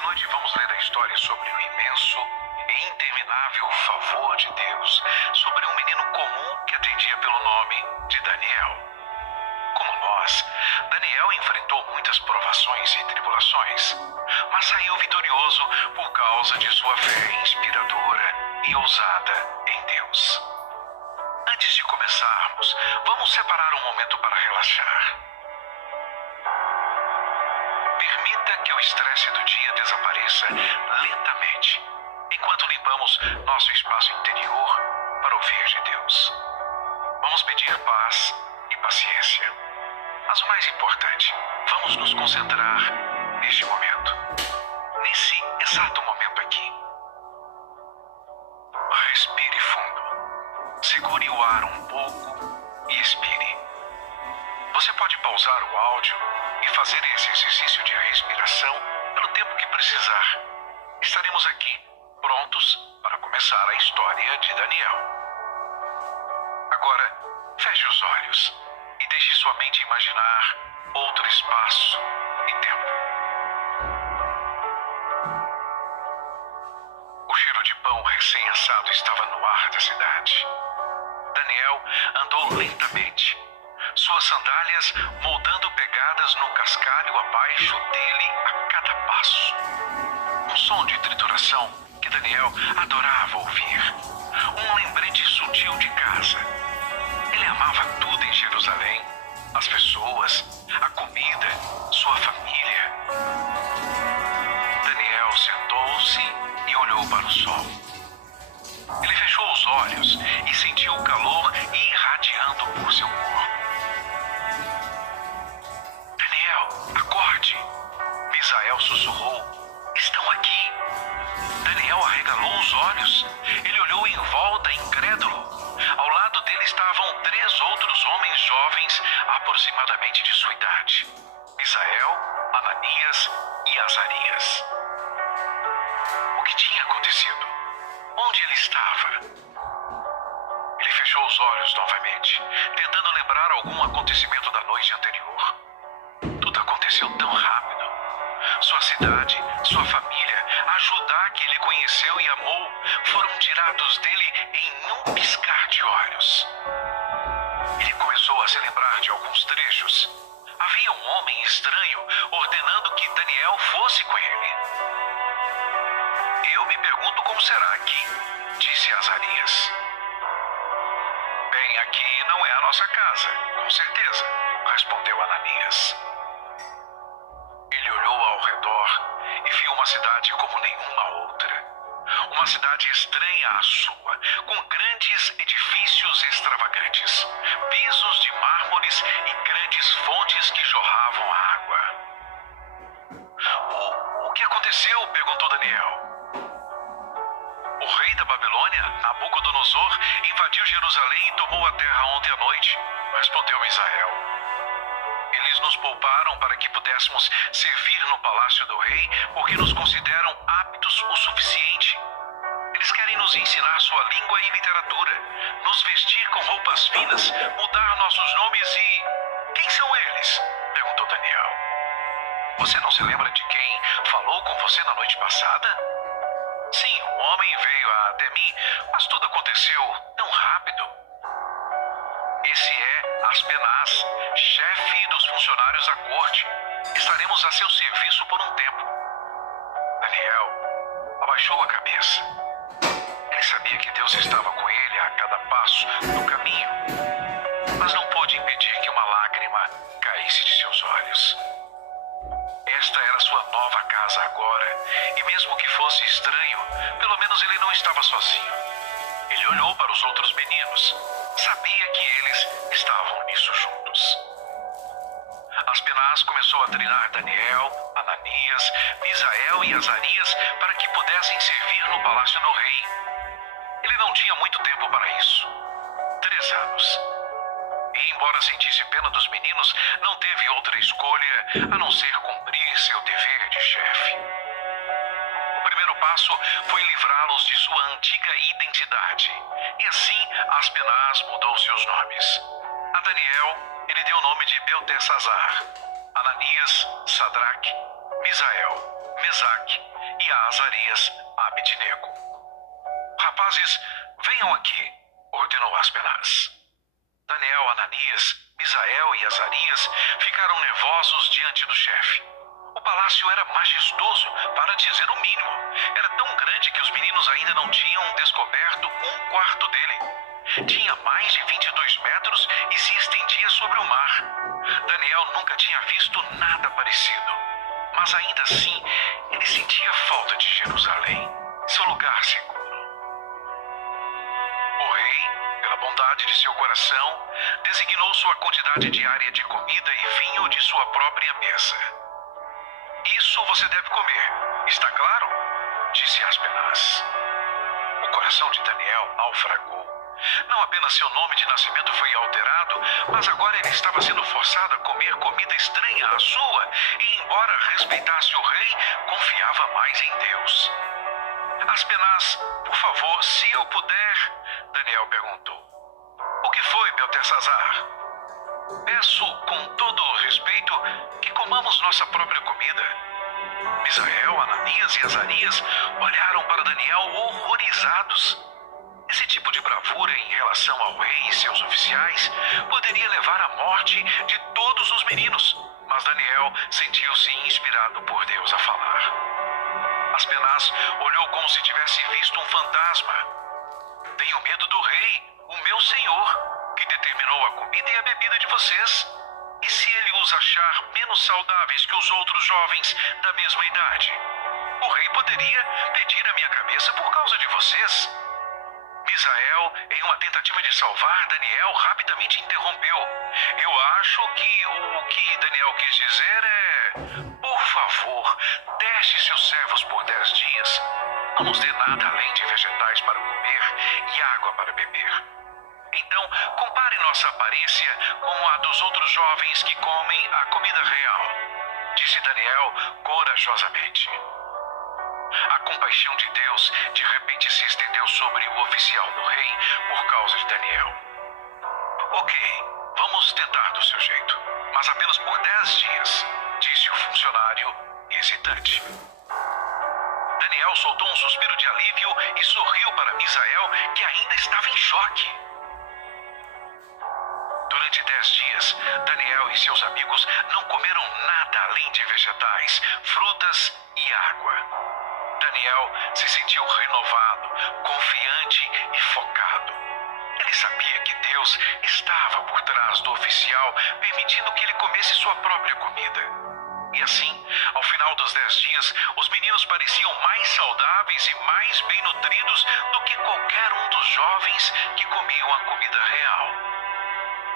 Nessa noite vamos ler a história sobre o imenso e interminável favor de Deus sobre um menino comum que atendia pelo nome de Daniel. Como nós, Daniel enfrentou muitas provações e tribulações, mas saiu vitorioso por causa de sua fé inspiradora e ousada em Deus. Antes de começarmos, vamos separar um momento para relaxar. Permita que o estresse do dia desapareça lentamente, enquanto limpamos nosso espaço interior para ouvir de Deus. Vamos pedir paz e paciência. Mas o mais importante, vamos nos concentrar neste momento. Nesse exato momento aqui. Respire fundo. Segure o ar um pouco e expire. Você pode pausar o áudio e fazer esse exercício de respiração pelo tempo que precisar. Estaremos aqui, prontos para começar a história de Daniel. Agora, feche os olhos e deixe sua mente imaginar outro espaço e tempo. O cheiro de pão recém-assado estava no ar da cidade. Daniel andou lentamente, suas sandálias moldando pegadas no cascalho abaixo dele a cada passo. Um som de trituração que Daniel adorava ouvir. Um lembrete sutil de casa. Ele amava tudo em Jerusalém. As pessoas, a comida, sua família. Daniel sentou-se e olhou para o sol. Ele fechou os olhos e sentiu o calor irradiando por seu corpo. Daniel, acorde! Misael sussurrou. Estão aqui. Daniel arregalou os olhos. Ele olhou em volta, incrédulo. Ao lado dele estavam 3 outros homens jovens, aproximadamente de sua idade. Misael, Ananias e Azarias. O que tinha acontecido? Onde ele estava? Ele fechou os olhos novamente, tentando lembrar algum acontecimento da noite anterior. Tudo aconteceu tão rápido. Sua cidade, sua família, a Judá que ele conheceu e amou, foram tirados dele em um piscar de olhos. Ele começou a se lembrar de alguns trechos. Havia um homem estranho ordenando que Daniel fosse com ele. Eu me pergunto como será aqui, disse Azarias. Bem, aqui não é a nossa casa, com certeza, respondeu Ananias. Ele olhou ao redor e viu uma cidade como nenhuma outra. Uma cidade estranha à sua, com grandes edifícios extravagantes, pisos de mármores e grandes fontes que jorravam água. O que aconteceu? Perguntou Daniel. O rei da Babilônia, Nabucodonosor, invadiu Jerusalém e tomou a terra ontem à noite, respondeu Misael. Eles nos pouparam para que pudéssemos servir no palácio do rei, porque nos consideram aptos o suficiente. Eles querem nos ensinar sua língua e literatura, nos vestir com roupas finas, mudar nossos nomes e... Quem são eles? Perguntou Daniel. Você não se lembra de quem falou com você na noite passada? Sim, um homem veio até mim, mas tudo aconteceu tão rápido. Esse é Aspenaz, chefe dos funcionários da corte. Estaremos a seu serviço por um tempo. Daniel abaixou a cabeça. Ele sabia que Deus estava com ele a cada passo no caminho, mas não pôde impedir que uma lágrima caísse de seus olhos. Esta era sua nova casa agora, e mesmo que fosse estranho, pelo menos ele não estava sozinho. Ele olhou para os outros meninos. Sabia que eles estavam nisso juntos. Aspenaz começou a treinar Daniel, Ananias, Misael e Azarias para que pudessem servir no palácio do rei. Ele não tinha muito tempo para isso. 3 anos. E embora sentisse pena dos meninos, não teve outra escolha a não ser cumprir seu dever de chefe. O primeiro passo foi livrá-los de sua antiga identidade. E assim, Aspenaz mudou seus nomes. A Daniel, ele deu o nome de Beltesazar. Ananias, Sadraque, Misael, Mesaque e a Azarias, Abednego. Rapazes, venham aqui, ordenou Aspenaz. Daniel, Ananias, Misael e Azarias ficaram nervosos diante do chefe. O palácio era majestoso, para dizer o mínimo. Era tão grande que os meninos ainda não tinham descoberto um quarto dele. Tinha mais de 22 metros e se estendia sobre o mar. Daniel nunca tinha visto nada parecido. Mas ainda assim, ele sentia falta de Jerusalém, seu lugar seguro. O rei, pela bondade de seu coração, designou sua quantidade diária de comida e vinho de sua própria mesa. Isso você deve comer, está claro? Disse Aspenaz. O coração de Daniel naufragou. Não apenas seu nome de nascimento foi alterado, mas agora ele estava sendo forçado a comer comida estranha à sua e, embora respeitasse o rei, confiava mais em Deus. Aspenaz, por favor, se eu puder, Daniel perguntou. O que foi, Beltesazar? Peço, com todo o respeito, que comamos nossa própria comida. Misael, Ananias e Azarias olharam para Daniel horrorizados. Esse tipo de bravura em relação ao rei e seus oficiais poderia levar à morte de todos os meninos, mas Daniel sentiu-se inspirado por Deus a falar. Aspenaz olhou como se tivesse visto um fantasma. Tenho medo do rei, o meu senhor, que determinou a comida e a bebida de vocês. E se ele os achar menos saudáveis que os outros jovens da mesma idade? O rei poderia pedir a minha cabeça por causa de vocês. Misael, em uma tentativa de salvar Daniel, rapidamente interrompeu. Eu acho que o que Daniel quis dizer é... Por favor, teste seus servos por 10 dias. Não nos dê nada além de vegetais para comer e água para beber. Então, compare nossa aparência com a dos outros jovens que comem a comida real, disse Daniel corajosamente. A compaixão de Deus de repente se estendeu sobre o oficial do rei por causa de Daniel. Ok, vamos tentar do seu jeito, mas apenas por 10 dias, disse o funcionário hesitante. Daniel soltou um suspiro de alívio e sorriu para Misael, que ainda estava em choque. Durante 10 dias, Daniel e seus amigos não comeram nada além de vegetais, frutas e água. Daniel se sentiu renovado, confiante e focado. Ele sabia que Deus estava por trás do oficial, permitindo que ele comesse sua própria comida. E assim, ao final dos 10 dias, os meninos pareciam mais saudáveis e mais bem nutridos do que qualquer um dos jovens que comiam a comida real.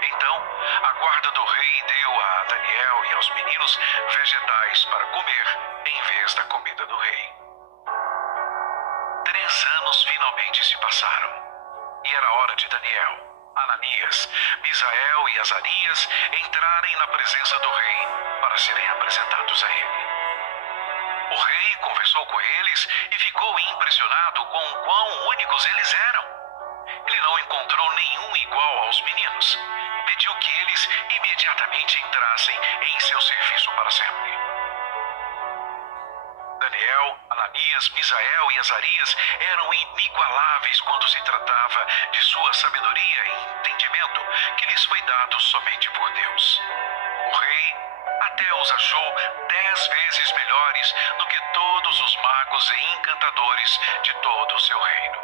Então, a guarda do rei deu a Daniel e aos meninos vegetais para comer em vez da comida do rei. 3 anos finalmente se passaram. E era hora de Daniel, Ananias, Misael e Azarias entrarem na presença do rei para serem apresentados a ele. O rei conversou com eles e ficou impressionado com o quão únicos eles eram. Ele não encontrou nenhum igual aos meninos e pediu que eles imediatamente entrassem em seu serviço para sempre. Daniel, Ananias, Misael e Azarias eram inigualáveis quando se tratava de sua sabedoria e entendimento que lhes foi dado somente por Deus. O rei até os achou 10 vezes melhores do que todos os magos e encantadores de todo o seu reino.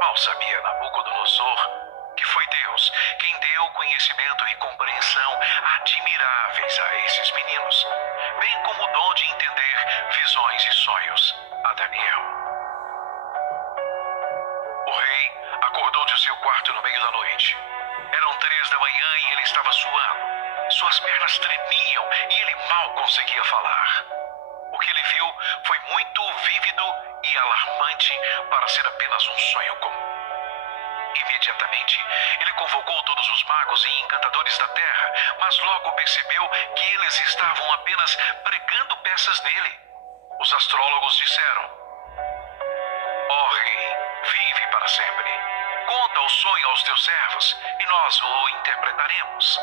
Mal sabia Nabucodonosor que foi Deus quem deu conhecimento e compreensão admiráveis a esses meninos, bem como o dom de entender visões e sonhos a Daniel. O rei acordou de seu quarto no meio da noite. Eram 3 da manhã e ele estava suando. Suas pernas tremiam e ele mal conseguia falar. O que ele viu foi muito vívido e alarmante para ser apenas um sonho comum. Imediatamente, ele convocou todos os magos e encantadores da terra, mas logo percebeu que eles estavam apenas pregando peças nele. Os astrólogos disseram: Ó rei, vive para sempre. Conta o sonho aos teus servos e nós o interpretaremos.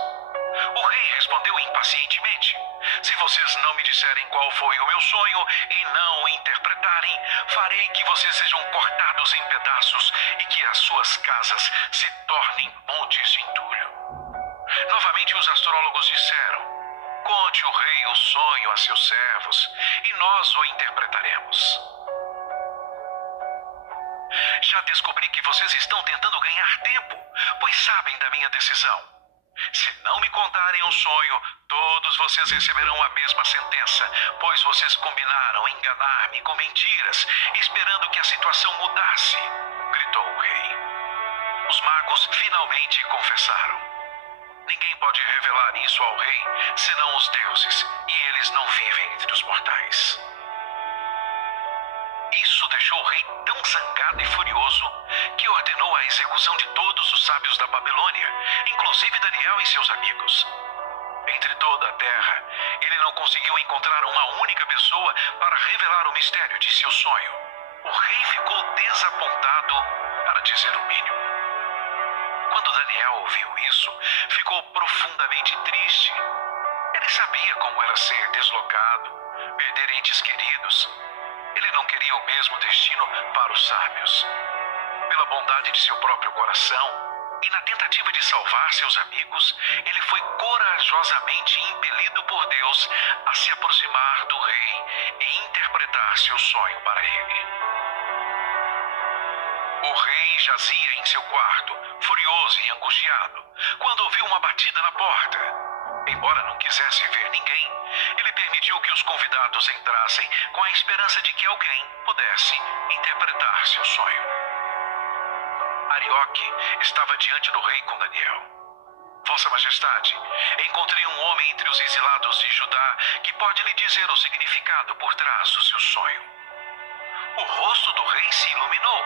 O rei respondeu impacientemente: se vocês não me disserem qual foi o meu sonho e não o interpretarem, farei que vocês sejam cortados em pedaços e que as suas casas se tornem montes de entulho. Novamente os astrólogos disseram: conte o rei o sonho a seus servos e nós o interpretaremos. Já descobri que vocês estão tentando ganhar tempo, pois sabem da minha decisão. Se não me contarem o sonho, todos vocês receberão a mesma sentença, pois vocês combinaram enganar-me com mentiras, esperando que a situação mudasse, gritou o rei. Os magos finalmente confessaram. Ninguém pode revelar isso ao rei, senão os deuses, e eles não vivem entre os mortais. Isso deixou o rei tão zangado e furioso que ordenou a execução de todos os sábios da Babilônia, inclusive Daniel e seus amigos. Entre toda a terra, ele não conseguiu encontrar uma única pessoa para revelar o mistério de seu sonho. O rei ficou desapontado, para dizer o mínimo. Quando Daniel ouviu isso, ficou profundamente triste. Ele sabia como era ser deslocado, perder entes queridos. Ele não queria o mesmo destino para os sábios. Pela bondade de seu próprio coração e na tentativa de salvar seus amigos, ele foi corajosamente impelido por Deus a se aproximar do rei e interpretar seu sonho para ele. O rei jazia em seu quarto, furioso e angustiado, quando ouviu uma batida na porta. Embora não quisesse ver ninguém, ele permitiu que os convidados entrassem com a esperança de que alguém pudesse interpretar seu sonho. Arioque estava diante do rei com Daniel. Vossa Majestade, encontrei um homem entre os exilados de Judá que pode lhe dizer o significado por trás do seu sonho. O rosto do rei se iluminou.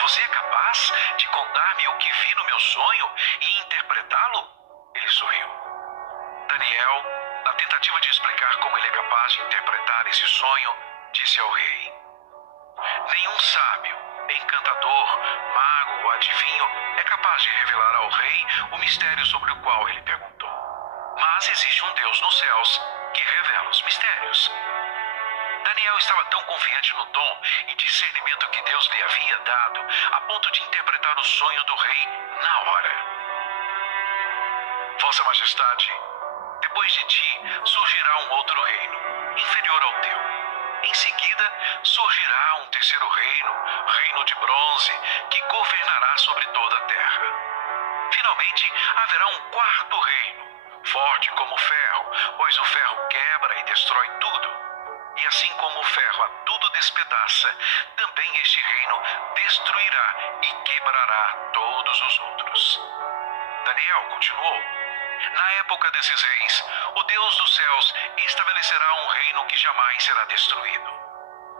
Você é capaz de contar-me o que vi no meu sonho e interpretá-lo? Ele sorriu. Daniel, na tentativa de explicar como ele é capaz de interpretar esse sonho, disse ao rei: nenhum sábio, encantador, mago ou adivinho é capaz de revelar ao rei o mistério sobre o qual ele perguntou. Mas existe um Deus nos céus que revela os mistérios. Daniel estava tão confiante no dom e discernimento que Deus lhe havia dado, a ponto de interpretar o sonho do rei na hora. Vossa Majestade, depois de ti surgirá um outro reino, inferior ao teu. Em seguida surgirá um terceiro reino, reino de bronze, que governará sobre toda a terra. Finalmente haverá um quarto reino, forte como o ferro, pois o ferro quebra e destrói tudo. E assim como o ferro a tudo despedaça, também este reino destruirá e quebrará todos os outros. Daniel continuou: na época desses reis, o Deus dos céus estabelecerá um reino que jamais será destruído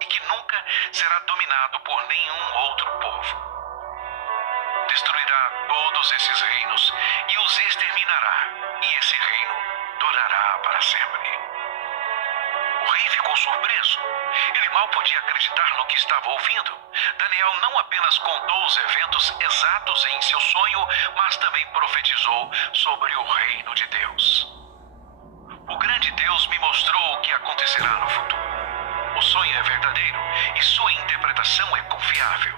e que nunca será dominado por nenhum outro povo. Destruirá todos esses reinos e os exterminará, e esse reino durará para sempre. O rei ficou surpreso. Ele mal podia acreditar no que estava ouvindo. Daniel não apenas contou os eventos exatos em seu sonho, mas também profetizou sobre o reino de Deus. O grande Deus me mostrou o que acontecerá no futuro. O sonho é verdadeiro e sua interpretação é confiável.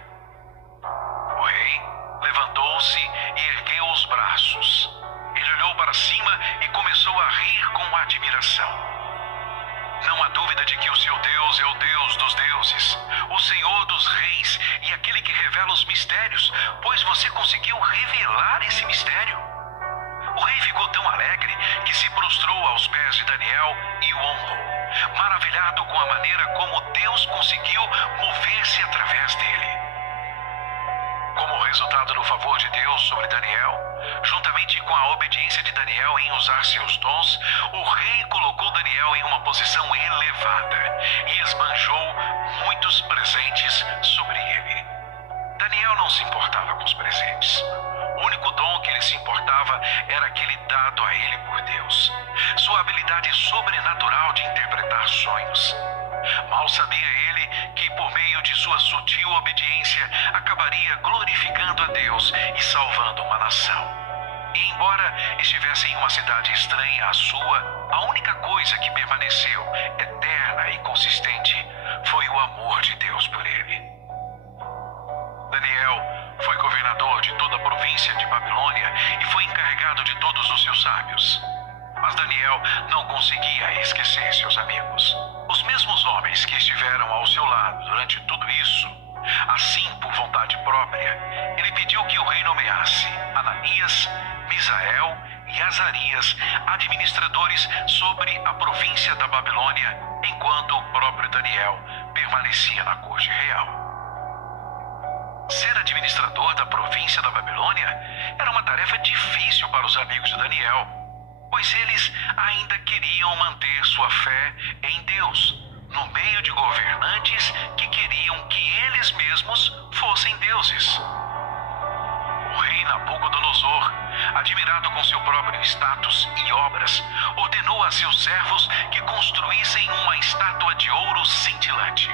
O rei levantou-se e ergueu os braços. Ele olhou para cima e começou a rir com admiração. Não há dúvida de que o seu Deus é o Deus dos deuses, o Senhor dos reis e aquele que revela os mistérios, pois você conseguiu revelar esse mistério. O rei ficou tão alegre que se prostrou aos pés de Daniel e o honrou, maravilhado com a maneira como Deus conseguiu mover-se através dele. Como resultado do favor de Deus sobre Daniel, juntamente com a obediência de Daniel em usar seus dons, o rei colocou Daniel em uma posição elevada e esbanjou muitos presentes sobre ele. Daniel não se importava com os presentes. O único dom que ele se importava era aquele dado a ele por Deus, sua habilidade sobrenatural de interpretar sonhos. Mal sabia ele que, por meio de sua sutil obediência, acabaria glorificando a Deus e salvando uma nação. E em embora estivessem em uma cidade estranha à sua, a única coisa que permaneceu eterna e consistente foi o amor de Deus por ele. Daniel foi governador de toda a província de Babilônia e foi encarregado de todos os seus sábios. Mas Daniel não conseguia esquecer seus amigos, os mesmos homens que estiveram ao seu lado durante tudo isso. Assim, por vontade própria, ele pediu que o rei nomeasse Ananias, Misael e Azarias administradores sobre a província da Babilônia, enquanto o próprio Daniel permanecia na corte real. Ser administrador da província da Babilônia era uma tarefa difícil para os amigos de Daniel, pois eles ainda queriam manter sua fé em Deus, no meio de governantes que queriam que eles mesmos fossem deuses. O rei Nabucodonosor, admirado com seu próprio status e obras, ordenou a seus servos que construíssem uma estátua de ouro cintilante.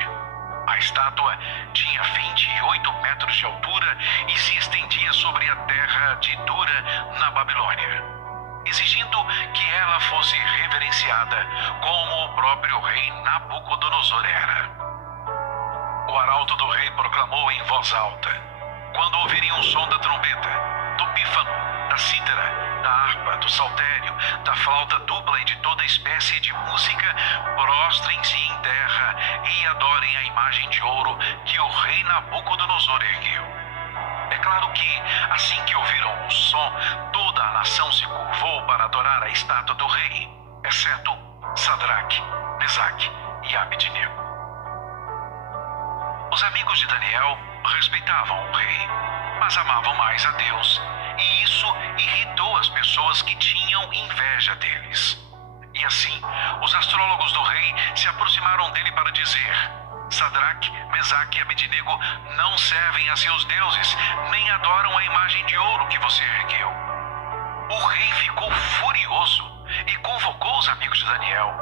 A estátua tinha 28 metros de altura e se estendia sobre a terra de Dura, na Babilônia, exigindo que ela fosse reverenciada como o próprio rei Nabucodonosor era. O arauto do rei proclamou em voz alta: quando ouvirem o som da trombeta, do pífano, da cítara, da harpa, do saltério, da flauta dupla e de toda espécie de música, prostrem-se em terra e adorem a imagem de ouro que o rei Nabucodonosor ergueu. É claro que, assim que ouviram o som, toda a nação se curvou para adorar a estátua do rei, exceto Sadraque, Mesaque e Abednego. Os amigos de Daniel respeitavam o rei, mas amavam mais a Deus, e isso irritou as pessoas que tinham inveja deles. E assim, os astrólogos do rei se aproximaram dele para dizer: Sadraque, Mesaque e Abednego não servem a seus deuses, nem adoram a imagem de ouro que você ergueu. O rei ficou furioso e convocou os amigos de Daniel.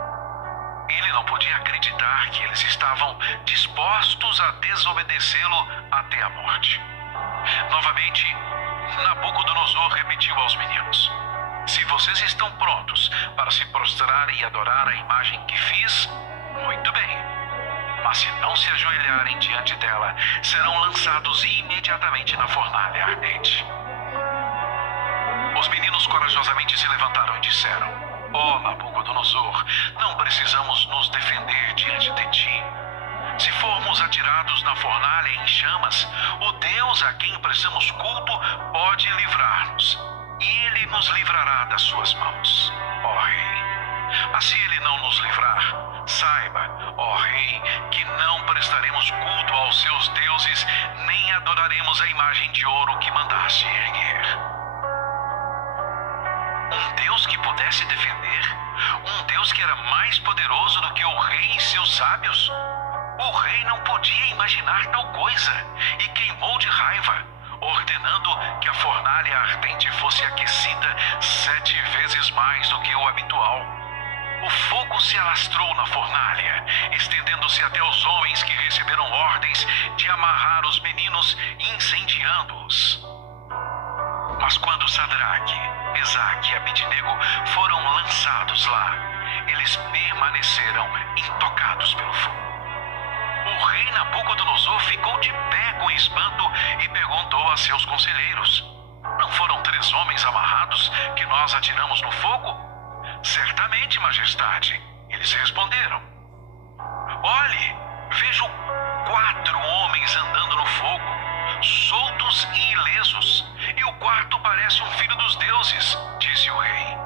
Ele não podia acreditar que eles estavam dispostos a desobedecê-lo até a morte. Novamente, Nabucodonosor repetiu aos meninos: se vocês estão prontos para se prostrar e adorar a imagem que fiz, muito bem. Mas se não se ajoelharem diante dela, serão lançados imediatamente na fornalha ardente. Os meninos corajosamente se levantaram e disseram: ó Nabucodonosor, não precisamos nos defender diante de ti. Se formos atirados na fornalha em chamas, o Deus a quem prestamos culto pode livrar-nos, e ele nos livrará das suas mãos, ó rei. Mas se ele não nos livrar, saiba, ó rei, que não prestaremos culto aos seus deuses, nem adoraremos a imagem de ouro que mandaste erguer. Um Deus que pudesse defender? Um Deus que era mais poderoso do que o rei e seus sábios? O rei não podia imaginar tal coisa e queimou de raiva, ordenando que a fornalha ardente fosse aquecida 7 vezes mais do que o habitual. O fogo se alastrou na fornalha, estendendo-se até os homens que receberam ordens de amarrar os meninos, incendiando-os. Mas quando Sadraque, Mesaque e Abednego foram lançados lá, eles permaneceram intocados pelo fogo. O rei Nabucodonosor ficou de pé com espanto e perguntou a seus conselheiros: não foram 3 homens amarrados que nós atiramos no fogo? Certamente, majestade, eles responderam. Olhe, vejo 4 homens andando no fogo, soltos e ilesos, e o quarto parece um filho dos deuses, disse o rei.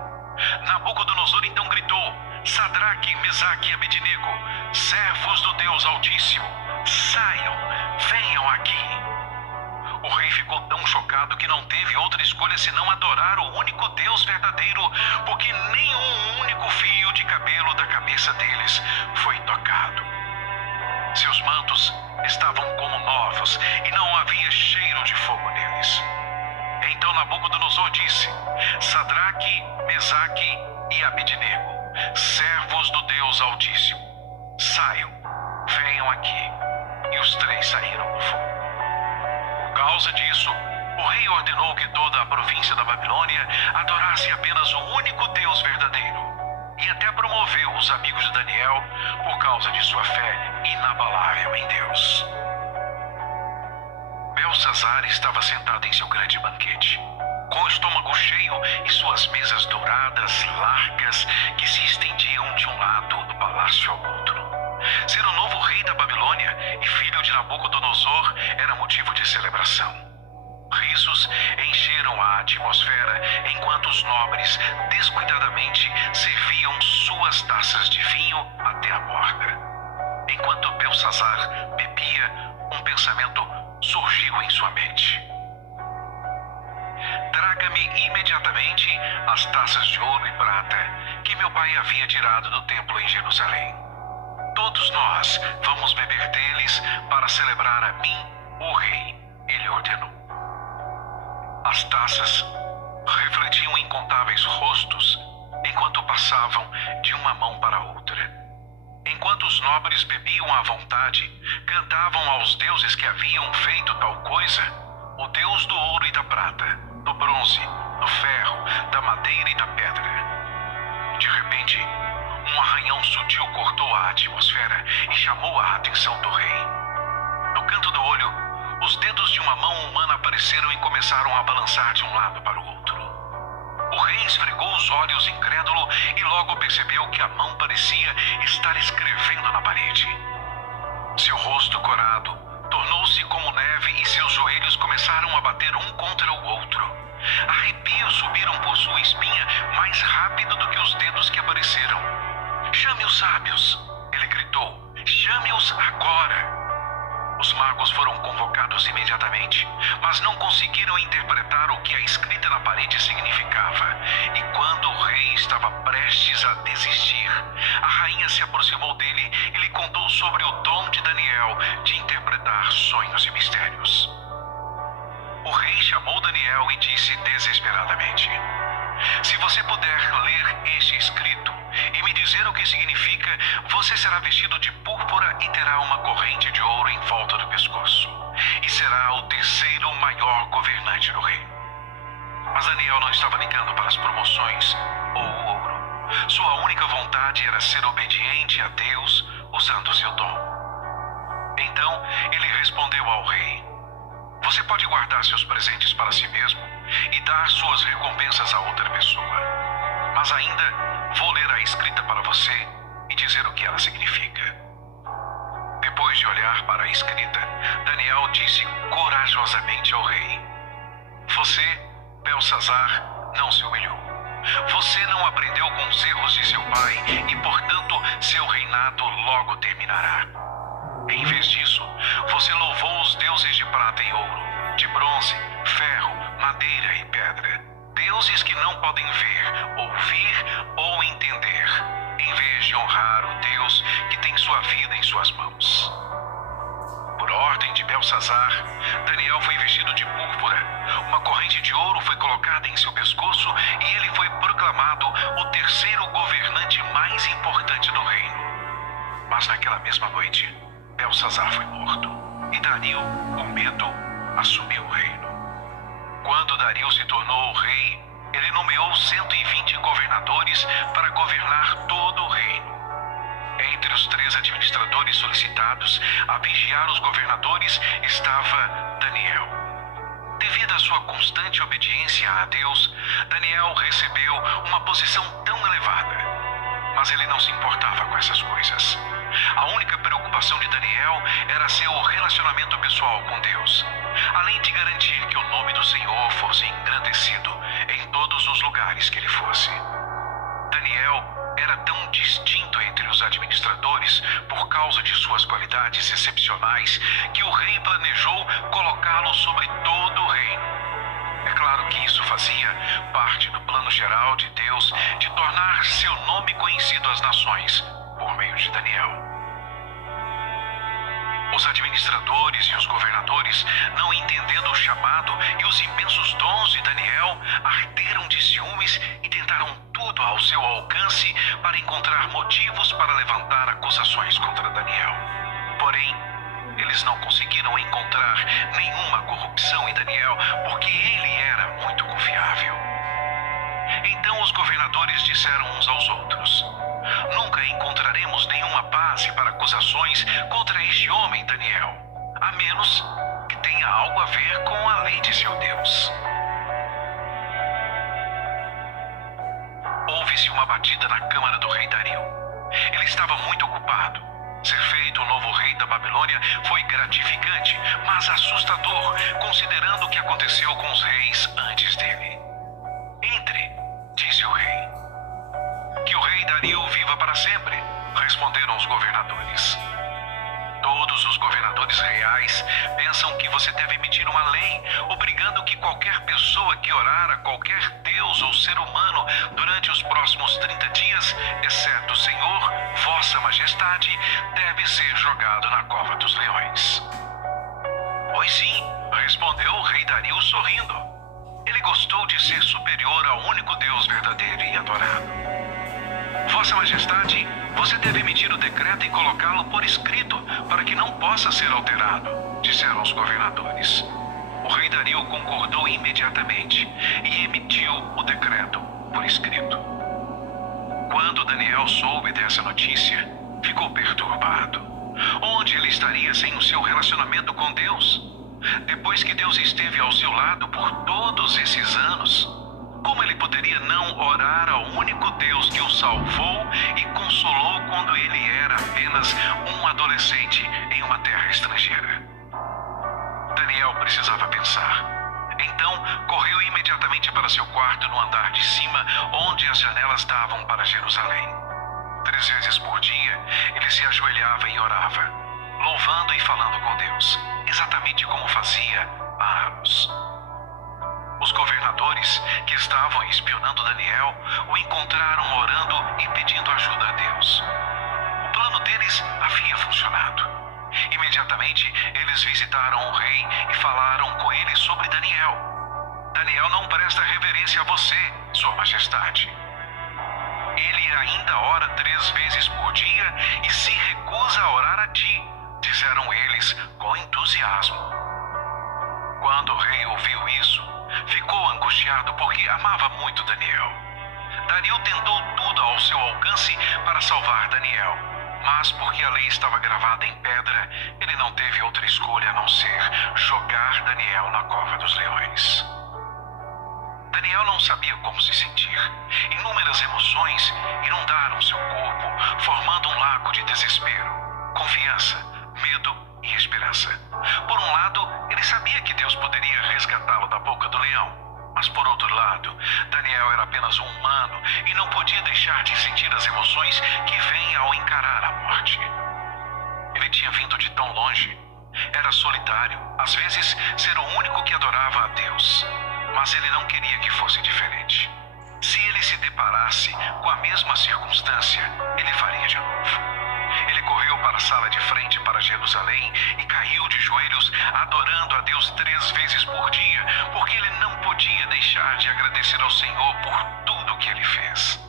Nabucodonosor então gritou: Sadraque, Mesaque e Abednego, servos do Deus Altíssimo, saiam, venham aqui. O rei ficou tão chocado que não teve outra escolha senão adorar o único Deus verdadeiro, porque nenhum único fio de cabelo da cabeça deles foi tocado. Seus mantos estavam como novos e não havia cheiro de fogo neles. Então Nabucodonosor disse: Sadraque, Mesaque e Abednego, servos do Deus Altíssimo, saiam, venham aqui. E os 3 saíram do fogo. Por causa disso, O rei ordenou que toda a província da Babilônia adorasse apenas o único Deus verdadeiro. E até promoveu os amigos de Daniel por causa de sua fé inabalável em Deus. Belsazar estava sentado em seu grande banquete, com o estômago cheio e suas mesas douradas, largas, que se estendiam de um lado do palácio ao outro. Ser o novo rei da Babilônia e filho de Nabucodonosor era motivo de celebração. Risos encheram a atmosfera enquanto os nobres descuidadamente serviam suas taças de vinho até a borda. Enquanto Belsazar bebia, um pensamento surgiu em sua mente. Traga-me imediatamente as taças de ouro e prata que meu pai havia tirado do templo em Jerusalém. Todos nós vamos beber deles para celebrar a mim, o rei, ele ordenou. As taças refletiam incontáveis rostos enquanto passavam de uma mão para outra. Enquanto os nobres bebiam à vontade, cantavam aos deuses que haviam feito tal coisa, o deus do ouro e da prata, do bronze, do ferro, da madeira e da pedra. De repente, um arranhão sutil cortou a atmosfera e chamou a atenção do rei. No canto do olho, os dedos de uma mão humana apareceram e começaram a balançar de um lado para o outro. O rei esfregou os olhos incrédulo e logo percebeu que a mão parecia estar escrevendo na parede. Seu rosto corado tornou-se como neve e seus joelhos começaram a bater um contra o outro. Arrepios subiram por sua espinha mais rápido do que os dedos que apareceram. "Chame os sábios!" ele gritou. "Chame-os agora!" Os magos foram convocados imediatamente, mas não conseguiram interpretar o que a escrita na parede significava. E quando o rei estava prestes a desistir, a rainha se aproximou dele e lhe contou sobre o dom de Daniel de interpretar sonhos e mistérios. O rei chamou Daniel e disse desesperadamente: "Se você puder ler este escrito e me dizer o que significa, você será vestido de púrpura e terá uma corrente de ouro em volta do pescoço, e será o terceiro maior governante do reino." Mas Daniel não estava ligando para as promoções ou o ouro. Sua única vontade era ser obediente a Deus usando seu dom. Então ele respondeu ao rei: "Você pode guardar seus presentes para si mesmo e dar suas recompensas a outra pessoa. Mas ainda vou ler a escrita para você e dizer o que ela significa." Depois de olhar para a escrita, Daniel disse corajosamente ao rei: "Você, Belsazar, não se humilhou. Você não aprendeu com os erros de seu pai e, portanto, seu reinado logo terminará. Em vez disso, você louvou os deuses de prata e ouro, de bronze, ferro, madeira e pedra, deuses que não podem ver, ouvir ou entender, em vez de honrar o Deus que tem sua vida em suas mãos." Por ordem de Belsazar, Daniel foi vestido de púrpura, uma corrente de ouro foi colocada em seu pescoço e ele foi proclamado o terceiro governante mais importante do reino. Mas naquela mesma noite, Belsazar foi morto e Dario, com medo, assumiu o reino. Quando Dario se tornou rei, ele nomeou 120 governadores para governar todo o reino. Entre os 3 administradores solicitados a vigiar os governadores estava Daniel. Devido à sua constante obediência a Deus, Daniel recebeu uma posição tão elevada. Mas ele não se importava com essas coisas. A única preocupação de Daniel era seu relacionamento pessoal com Deus, além de garantir que o nome do Senhor fosse engrandecido em todos os lugares que ele fosse. Daniel era tão distinto entre os administradores por causa de suas qualidades excepcionais que o rei planejou colocá-lo sobre todo o reino. É claro que isso fazia parte do plano geral de Deus de tornar seu nome conhecido às nações por meio de Daniel. Os administradores e os governadores, não entendendo o chamado e os imensos dons de Daniel, arderam de ciúmes e tentaram tudo ao seu alcance para encontrar motivos para levantar acusações contra Daniel. Porém, Eles não conseguiram encontrar nenhuma corrupção em Daniel, porque ele era muito confiável. Então os governadores disseram uns aos outros: nunca encontraremos nenhuma base para acusações contra este homem, Daniel, a menos que tenha algo a ver com a lei de seu Deus. Houve-se uma batida na câmara do rei Dario. Ele estava muito ocupado. Ser feito o novo rei da Babilônia foi gratificante, mas assustador, considerando o que aconteceu com os reis antes dele. Entre, disse o rei. Que o rei Dario viva para sempre, responderam os governadores. Todos os governadores reais pensam que você deve emitir uma lei obrigando que qualquer pessoa que orar a qualquer deus ou ser humano durante os próximos 30 dias, exceto o Senhor, Vossa Majestade, deve ser jogado na cova dos leões. Pois sim, respondeu o rei Dario sorrindo. Ele gostou de ser superior ao único Deus verdadeiro e adorado. Vossa Majestade, você deve emitir o decreto e colocá-lo por escrito, para que não possa ser alterado, disseram os governadores. O rei Dario concordou imediatamente e emitiu o decreto por escrito. Quando Daniel soube dessa notícia, ficou perturbado. Onde ele estaria sem o seu relacionamento com Deus? Depois que Deus esteve ao seu lado por todos esses anos, como ele poderia não orar ao único Deus que o salvou e consolou quando ele era apenas um adolescente em uma terra estrangeira? Daniel precisava pensar. Então, correu imediatamente para seu quarto no andar de cima, onde as janelas davam para Jerusalém. 3 vezes por dia, ele se ajoelhava e orava, louvando e falando com Deus, exatamente como fazia há anos. Os governadores que estavam espionando Daniel o encontraram orando e pedindo ajuda a Deus. O plano deles havia funcionado. Imediatamente, eles visitaram o rei e falaram com ele sobre Daniel. Daniel não presta reverência a você, Sua Majestade. Ele ainda ora 3 vezes por dia e se recusa a orar a ti, disseram eles com entusiasmo. Quando o rei ouviu isso, ficou angustiado porque amava muito Daniel. Dario tentou tudo ao seu alcance para salvar Daniel, mas porque a lei estava gravada em pedra, ele não teve outra escolha a não ser jogar Daniel na cova dos leões. Daniel não sabia como se sentir. Inúmeras emoções inundaram seu corpo, formando um lago de desespero, confiança, medo e esperança. Por um lado, ele sabia que Deus poderia resgatá-lo da boca do leão. Mas por outro lado, Daniel era apenas um humano e não podia deixar de sentir as emoções que vêm ao encarar a morte. Ele tinha vindo de tão longe. Era solitário, às vezes ser o único que adorava a Deus. Mas ele não queria que fosse diferente. Se ele se deparasse com a mesma circunstância, ele faria de novo. Ele correu para a sala de frente para Jerusalém e caiu de joelhos, adorando a Deus 3 vezes por dia, porque ele não podia deixar de agradecer ao Senhor por tudo que ele fez.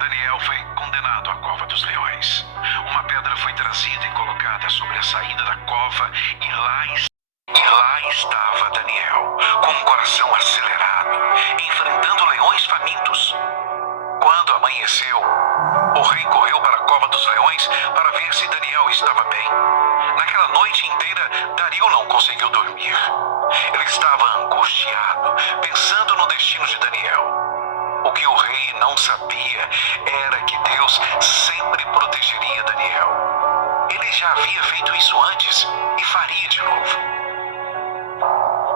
Daniel foi condenado à cova dos leões. Uma pedra foi trazida e colocada sobre a saída da cova e lá estava Daniel, com um coração acelerado, enfrentando leões famintos. Quando amanheceu, o rei correu para a cova dos leões para ver se Daniel estava bem. Naquela noite inteira, Dario não conseguiu dormir. Ele estava angustiado, pensando no destino de Daniel. O que o rei não sabia era que Deus sempre protegeria Daniel. Ele já havia feito isso antes e faria de novo.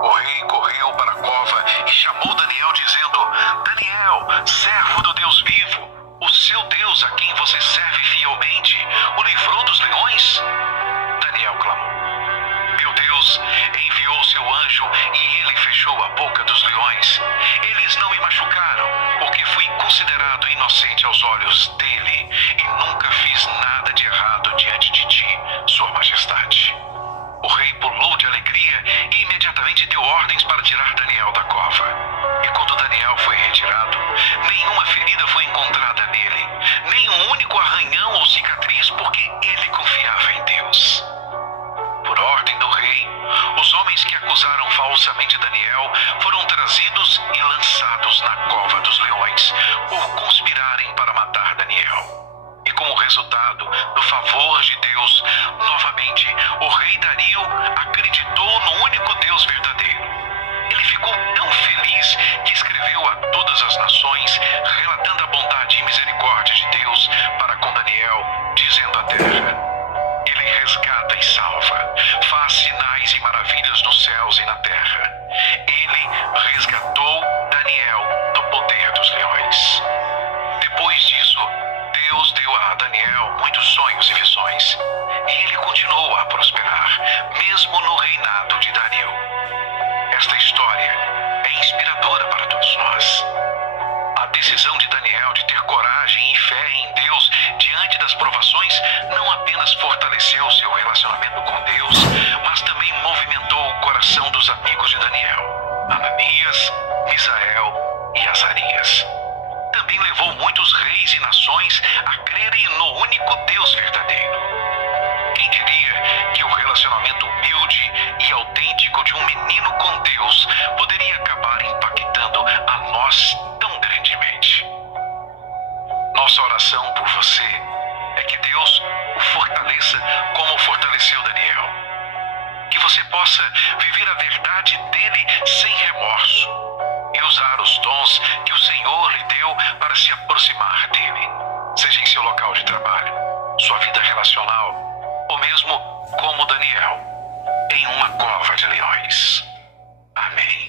O rei correu para a cova e chamou Daniel dizendo: Daniel, servo do Deus vivo, o seu Deus a quem você serve fielmente, o livrou dos leões? Daniel clamou: Meu Deus enviou seu anjo e ele fechou a boca dos leões. Eles não me machucaram, porque fui considerado inocente aos olhos dele e nunca fiz nada de errado diante de ti, Sua Majestade. O rei pulou de alegria e imediatamente deu ordens para tirar Daniel da cova. E quando Daniel foi retirado, nenhuma ferida foi encontrada nele, nem um único arranhão ou cicatriz, porque ele confiava em Deus. Daniel foram trazidos e lançados na cova dos leões por conspirarem para matar Daniel. E como resultado do favor de Deus, novamente o rei Dario acreditou no único Deus verdadeiro. Ele ficou tão feliz que escreveu a todas as nações, relatando a bondade e misericórdia de Deus para com Daniel, dizendo à terra: Ele resgata e salva, faz sinais e maravilhas nos céus e na terra. Ele resgatou Daniel do poder dos leões. Depois disso, Deus deu a Daniel muitos sonhos e visões, e ele continuou a prosperar, mesmo no reinado de Dario. Esta história é inspiradora para todos nós. A decisão de Daniel de ter coragem e fé em Deus diante das provações não apenas fortaleceu seu relacionamento com Deus, mas também movimentou o coração dos amigos de Daniel, Ananias, Misael e Azarias. Também levou muitos reis e nações a crerem no único Deus verdadeiro. Quem diria que o relacionamento humilde e autêntico de um menino com Deus poderia acabar impactando a nós tão grandemente? Nossa oração por você é que Deus o fortaleça como fortaleceu Daniel. Que você possa viver a verdade dele sem remorso e usar os dons que o Senhor lhe deu para se aproximar dele, seja em seu local de trabalho, sua vida relacional, ou mesmo como Daniel, em uma cova de leões. Amém.